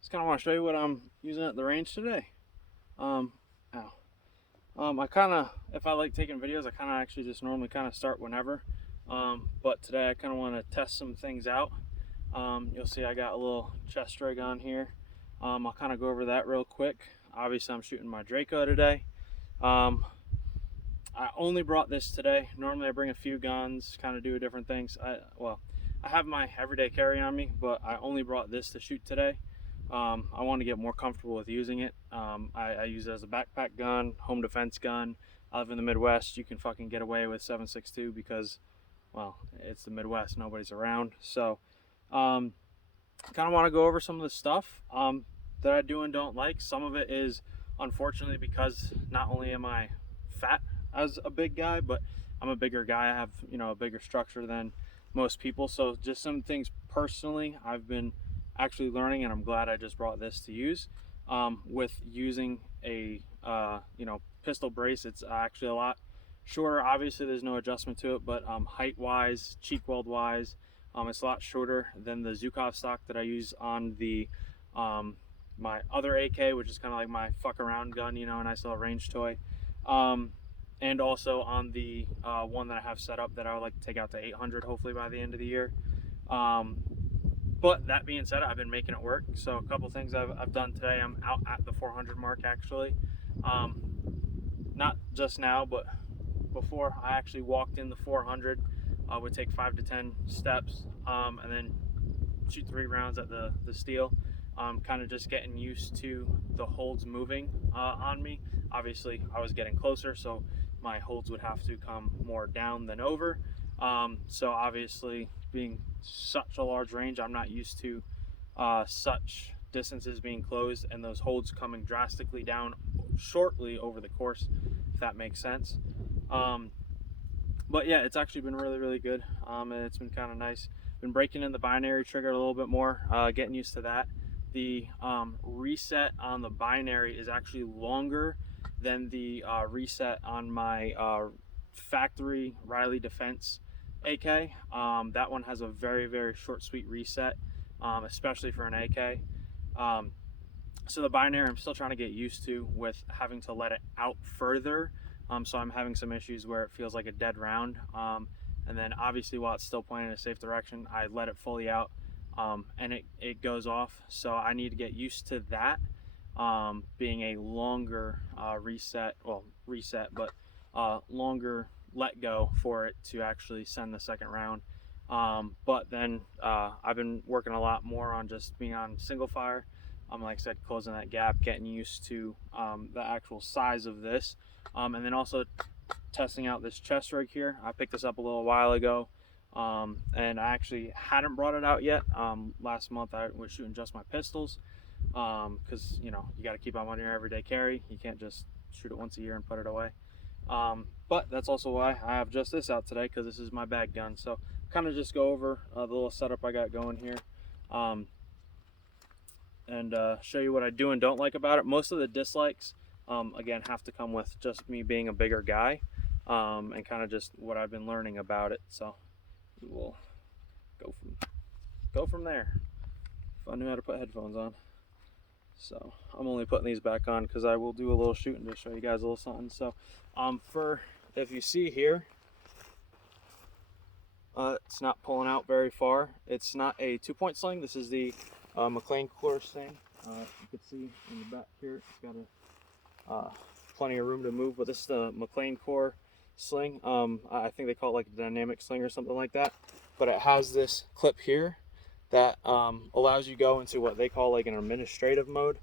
Just kind of want to show you what I'm using at the range today. Um, ow. I kind of, if I like taking videos, I kind of actually just normally kind of start whenever. But today I kind of want to test some things out. You'll see I got a little chest rig on here. I'll kind of go over that real quick. Obviously I'm shooting my Draco today. I only brought this today. Normally I bring a few guns, kind of do different things. I have my everyday carry on me, but I only brought this to shoot today. I want to get more comfortable with using it. I use it as a backpack gun, home defense gun. I live in the Midwest. You can fucking get away with 7.62 because, well, it's the Midwest. Nobody's around. So, kind of want to go over some of the stuff that I do and don't like. Some of it is unfortunately because not only am I fat as a big guy, but I'm a bigger guy. I have, a bigger structure than most people. So just some things personally I've been actually learning, and I'm glad I just brought this to use. With using a pistol brace, it's actually a lot shorter. Obviously there's no adjustment to it, but height wise, cheek weld wise, it's a lot shorter than the Zukov stock that I use on the my other AK, which is kind of like my fuck around gun, a nice little range toy. And also on the one that I have set up that I would like to take out to 800 hopefully by the end of the year. But that being said, I've been making it work. So a couple things I've done today. I'm out at the 400 mark actually. Not just now, but before I actually walked in the 400. Would take 5 to 10 steps and then shoot 3 rounds at the steel. Kind of just getting used to the holds moving on me. Obviously I was getting closer, so my holds would have to come more down than over. So obviously being such a large range, I'm not used to such distances being closed and those holds coming drastically down shortly over the course, if that makes sense. But yeah, it's actually been really, really good. And it's been kind of nice. Been breaking in the binary trigger a little bit more, getting used to that. The reset on the binary is actually longer than the reset on my factory Riley Defense AK. That one has a very, very short, sweet reset, especially for an AK. So the binary I'm still trying to get used to with having to let it out further. So I'm having some issues where it feels like a dead round. And then obviously while it's still pointing in a safe direction, I let it fully out and it goes off. So I need to get used to that being a longer reset, but longer let go for it to actually send the second round. But then I've been working a lot more on just being on single fire. Like I said, closing that gap, getting used to the actual size of this. And then also testing out this chest rig here. I picked this up a little while ago and I actually hadn't brought it out yet. Last month I was shooting just my pistols because you got to keep them on your everyday carry. You can't just shoot it once a year and put it away. But that's also why I have just this out today, because this is my bag gun. So kind of just go over the little setup I got going here. And show you what I do and don't like about it. Most of the dislikes, again, have to come with just me being a bigger guy and kind of just what I've been learning about it. So we will go from there. If I knew how to put headphones on. So I'm only putting these back on because I will do a little shooting to show you guys a little something. So if you see here, it's not pulling out very far. It's not a 2-point sling. This is the McLean Core sling. You can see in the back here, it's got plenty of room to move, but this is the McLean Core sling. I think they call it like a dynamic sling or something like that. But it has this clip here that allows you to go into what they call like an administrative mode.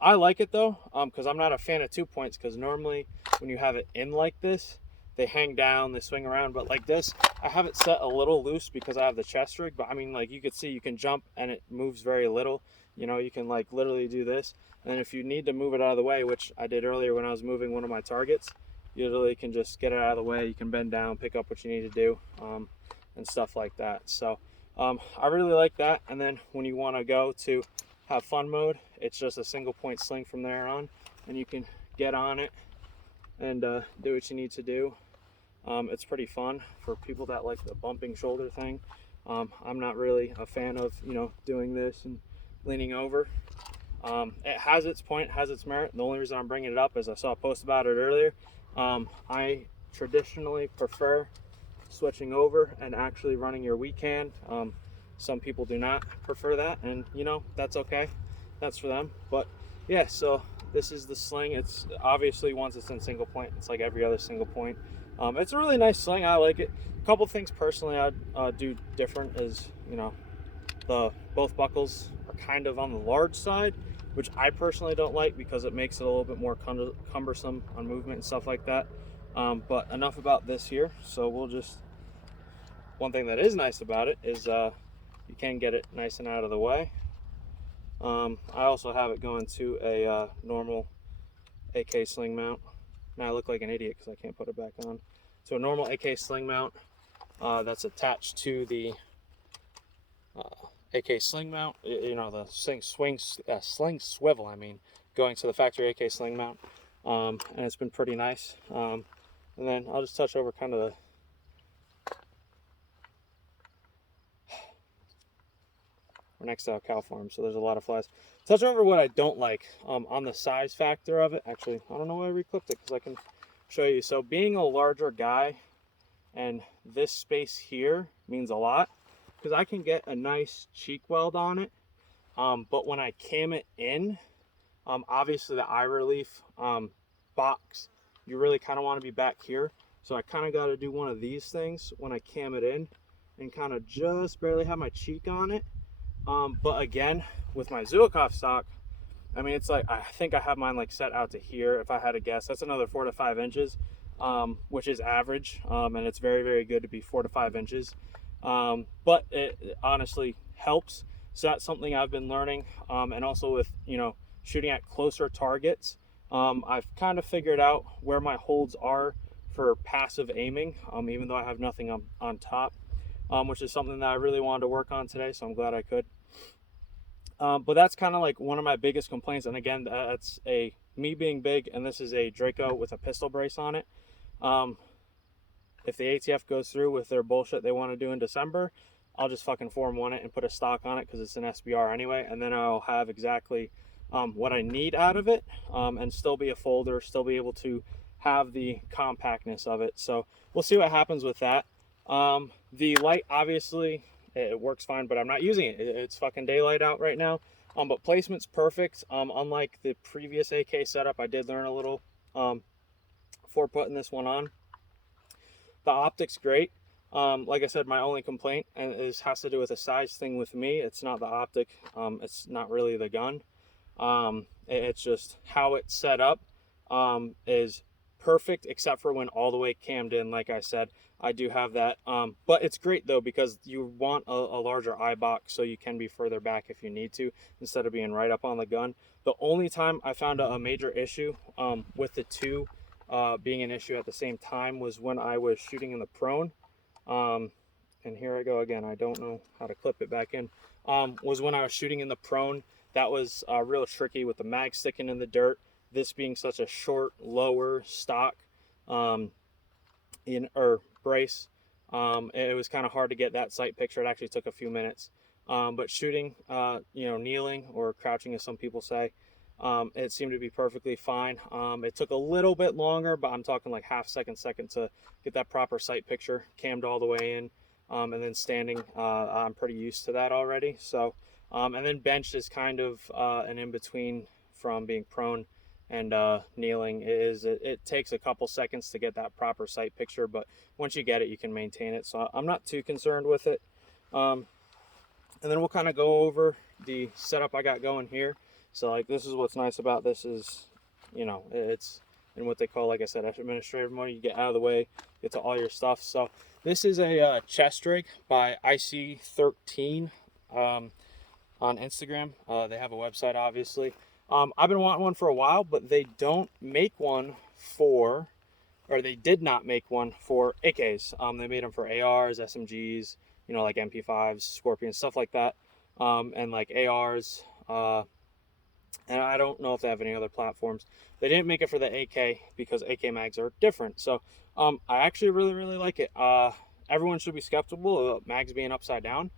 I like it though, because I'm not a fan of 2 points, because normally when you have it in like this, they hang down, they swing around, but like this, I have it set a little loose because I have the chest rig, but I mean, like you can see, you can jump and it moves very little. You can like literally do this. And then if you need to move it out of the way, which I did earlier when I was moving one of my targets, you literally can just get it out of the way. You can bend down, pick up what you need to do, and stuff like that. So I really like that. And then when you want to go to have fun mode, it's just a single point sling from there on, and you can get on it and do what you need to do. It's pretty fun for people that like the bumping shoulder thing. I'm not really a fan of doing this and leaning over. It has its point, has its merit. The only reason I'm bringing it up is I saw a post about it earlier. I traditionally prefer switching over and actually running your weak hand. Some people do not prefer that, and you know, that's okay. That's for them. But yeah, so this is the sling. It's obviously, once it's in single point, it's like every other single point. It's a really nice sling. I like it. A couple things personally I'd do different is, you know, both buckles are kind of on the large side, which I personally don't like because it makes it a little bit more cumbersome on movement and stuff like that. But enough about this here. So we'll just, one thing that is nice about it is you can get it nice and out of the way. I also have it going to a normal AK sling mount. Now I look like an idiot because I can't put it back on. So a normal AK sling mount that's attached to the AK sling mount, you know, the sling swivel, I mean, going to the factory AK sling mount. And it's been pretty nice. And then I'll just touch over kind of the, we're next to a cow farm, so there's a lot of flies. Touch over what I don't like on the size factor of it. Actually, I don't know why I reclipped it because I can show you. So being a larger guy and this space here means a lot because I can get a nice cheek weld on it. But when I cam it in, obviously the eye relief box, you really kind of want to be back here. So I kind of got to do one of these things when I cam it in and kind of just barely have my cheek on it. But again, with my Zuikov stock, I mean, it's like, I think I have mine like set out to here. If I had to guess, that's another 4 to 5 inches, which is average. And it's very, very good to be 4 to 5 inches. But it honestly helps. So that's something I've been learning. And also with, you know, shooting at closer targets, I've kind of figured out where my holds are for passive aiming, even though I have nothing on top. Which is something that I really wanted to work on today, so I'm glad I could. But that's kind of like one of my biggest complaints, and again, that's me being big, and this is a Draco with a pistol brace on it. If the ATF goes through with their bullshit they want to do in December, I'll just fucking Form 1 it and put a stock on it because it's an SBR anyway, and then I'll have exactly what I need out of it, and still be a folder, still be able to have the compactness of it. So we'll see what happens with that. The light, obviously, it works fine, but I'm not using it. It's fucking daylight out right now. But placement's perfect. Unlike the previous AK setup, I did learn a little before putting this one on. The optic's great. Like I said, my only complaint has to do with a size thing with me. It's not the optic. It's not really the gun. It's just how it's set up is perfect, except for when all the way cammed in. Like I said, I do have that, but it's great though because you want a larger eye box so you can be further back if you need to instead of being right up on the gun. The only time I found a major issue with the two being an issue at the same time was when I was shooting in the prone, and here I go again, I don't know how to clip it back in, was when I was shooting in the prone. That was real tricky with the mag sticking in the dirt, this being such a short, lower stock brace. It was kind of hard to get that sight picture. It actually took a few minutes, but shooting, you know, kneeling or crouching as some people say, it seemed to be perfectly fine. It took a little bit longer, but I'm talking like half second to get that proper sight picture cammed all the way in, and then standing, I'm pretty used to that already. So and then benched is kind of an in-between from being prone and kneeling. It takes a couple seconds to get that proper sight picture, but once you get it, you can maintain it. So I'm not too concerned with it. And then we'll kind of go over the setup I got going here. So like, this is what's nice about this is, you know, it's in what they call, like I said, administrative mode. You get out of the way, get to all your stuff. So this is a chest rig by IC13 on Instagram. They have a website, obviously. I've been wanting one for a while, but they don't make one for, or they did not make one for AKs. They made them for ARs, SMGs, you know, like MP5s, Scorpions, stuff like that. And like ARs, and I don't know if they have any other platforms. They didn't make it for the AK because AK mags are different. So I actually really like it. Everyone should be skeptical about mags being upside down.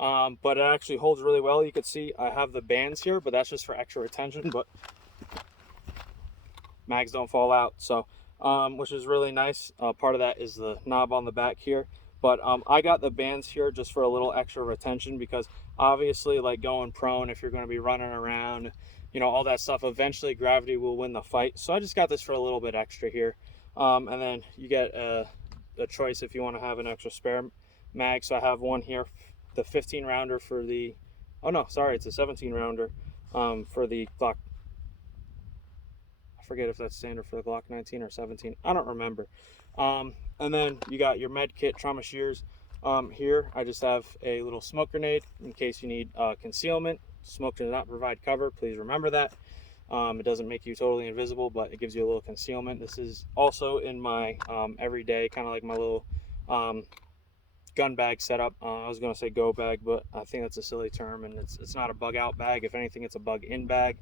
but it actually holds really well. You can see I have the bands here, but that's just for extra retention, but mags don't fall out, so which is really nice. Part of that is the knob on the back here, but I got the bands here just for a little extra retention, because obviously, like, going prone, if you're going to be running around, you know, all that stuff, eventually gravity will win the fight. So I just got this for a little bit extra here. And then you get a choice if you want to have an extra spare mag. So I have one here, the 15 rounder for the, oh no, sorry, it's a 17 rounder for the Glock. I forget if that's standard for the Glock 19 or 17. I don't remember. And then you got your med kit, trauma shears. Here I just have a little smoke grenade in case you need concealment. Smoke does not provide cover, please remember that. It doesn't make you totally invisible, but it gives you a little concealment. This is also in my everyday, kind of like my little gun bag setup. I was going to say go bag, but I think that's a silly term, and it's not a bug out bag. If anything, it's a bug in bag.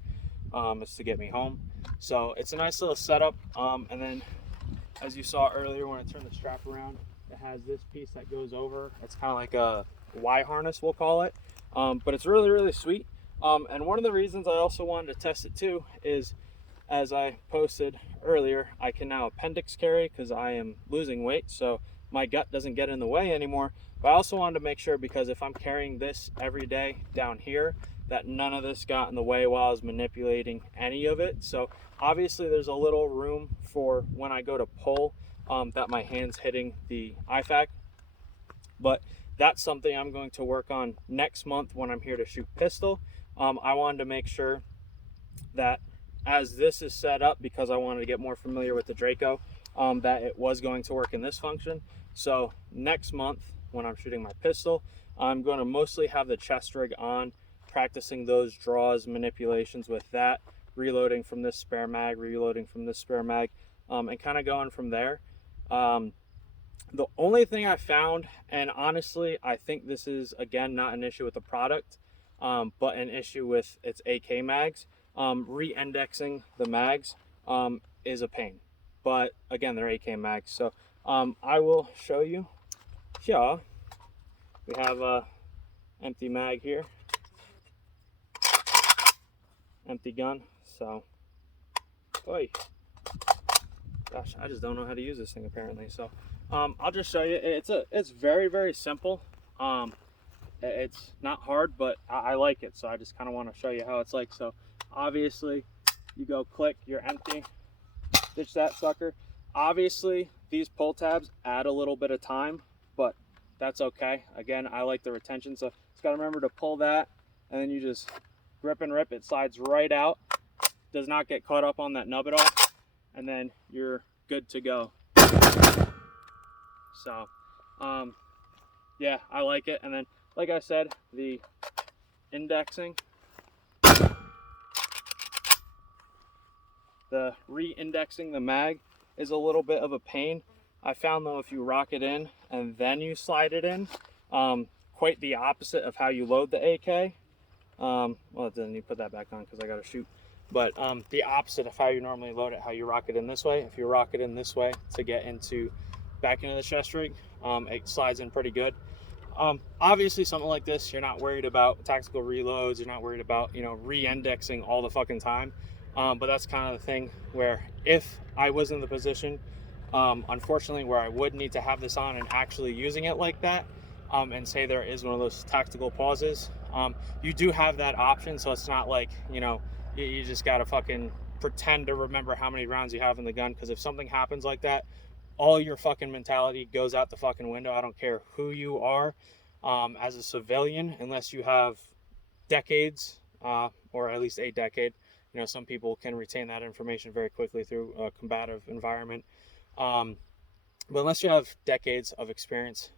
It's to get me home. So it's a nice little setup. And then, as you saw earlier when I turned the strap around, it has this piece that goes over. It's kind of like a Y harness, we'll call it. But it's really, really sweet. And one of the reasons I also wanted to test it too is, as I posted earlier, I can now appendix carry because I am losing weight, so my gut doesn't get in the way anymore. But I also wanted to make sure, because if I'm carrying this every day down here, that none of this got in the way while I was manipulating any of it. So obviously there's a little room for when I go to pull, that my hand's hitting the IFAK. But that's something I'm going to work on next month when I'm here to shoot pistol. I wanted to make sure that as this is set up, because I wanted to get more familiar with the Draco, that it was going to work in this function. So next month when I'm shooting my pistol, I'm going to mostly have the chest rig on, practicing those draws, manipulations with that, reloading from this spare mag, reloading from this spare mag, and kind of going from there. The only thing I found, and honestly, I think this is, again, not an issue with the product, but an issue with its AK mags. Re-indexing the mags is a pain. But again, they're AK mags. So I will show you. Here, we have a empty mag here. Empty gun. So, oy. Gosh, I just don't know how to use this thing apparently. So I'll just show you. It's very, very simple. It's not hard, but I like it, so I just kind of want to show you how it's like. So obviously you go click, you're empty, ditch that sucker. Obviously these pull tabs add a little bit of time, but that's okay. Again, I like the retention, so just got to remember to pull that, and then you just grip and rip. It slides right out, does not get caught up on that nub at all, and then you're good to go. So yeah, I like it. And then, like I said, the indexing, the re-indexing the mag is a little bit of a pain. I found though, if you rock it in and then you slide it in, quite the opposite of how you load the AK. Well, then you put that back on because I got to shoot. But the opposite of how you normally load it, how you rock it in this way. If you rock it in this way to get back into the chest rig, it slides in pretty good. Obviously something like this, you're not worried about tactical reloads, you're not worried about, you know, re-indexing all the fucking time. But that's kind of the thing where if I was in the position, unfortunately, where I would need to have this on and actually using it like that, and say there is one of those tactical pauses, you do have that option. So it's not like, you know, you just gotta fucking pretend to remember how many rounds you have in the gun, because if something happens like that, all your fucking mentality goes out the fucking window. I don't care who you are, as a civilian, unless you have decades, or at least a decade. You know, some people can retain that information very quickly through a combative environment. But unless you have decades of experience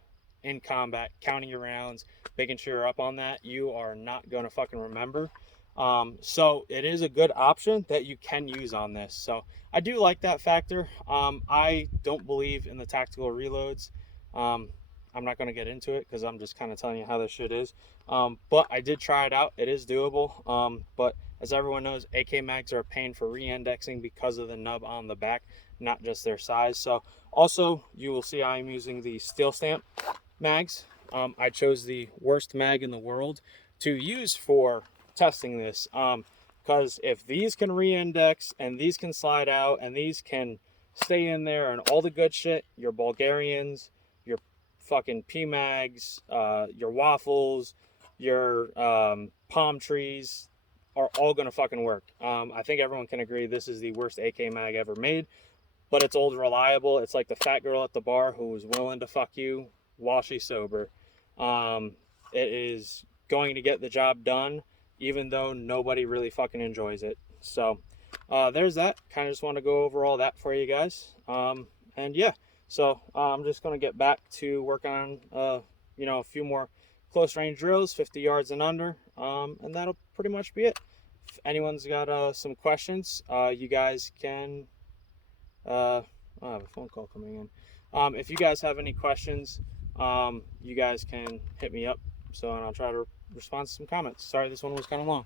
in combat, counting your rounds, making sure you're up on that, you are not going to fucking remember. So it is a good option that you can use on this. So I do like that factor. I don't believe in the tactical reloads. I'm not going to get into it because I'm just kind of telling you how this shit is. But I did try it out. It is doable. But as everyone knows, AK mags are a pain for re-indexing because of the nub on the back, not just their size. So also you will see I'm using the steel stamp mags. I chose the worst mag in the world to use for testing this. Because if these can re-index and these can slide out and these can stay in there and all the good shit, your Bulgarians, your fucking PMags, your waffles, your palm trees are all gonna fucking work. I think everyone can agree this is the worst AK mag ever made, but it's old reliable. It's like the fat girl at the bar who was willing to fuck you while she's sober. It is going to get the job done, even though nobody really fucking enjoys it. So there's that. Kind of just want to go over all that for you guys. And yeah, so I'm just going to get back to work on, you know, a few more close range drills, 50 yards and under. And that'll pretty much be it. If anyone's got some questions, you guys can, I have a phone call coming in. If you guys have any questions, you guys can hit me up. So, and I'll try to respond to some comments. Sorry, this one was kind of long.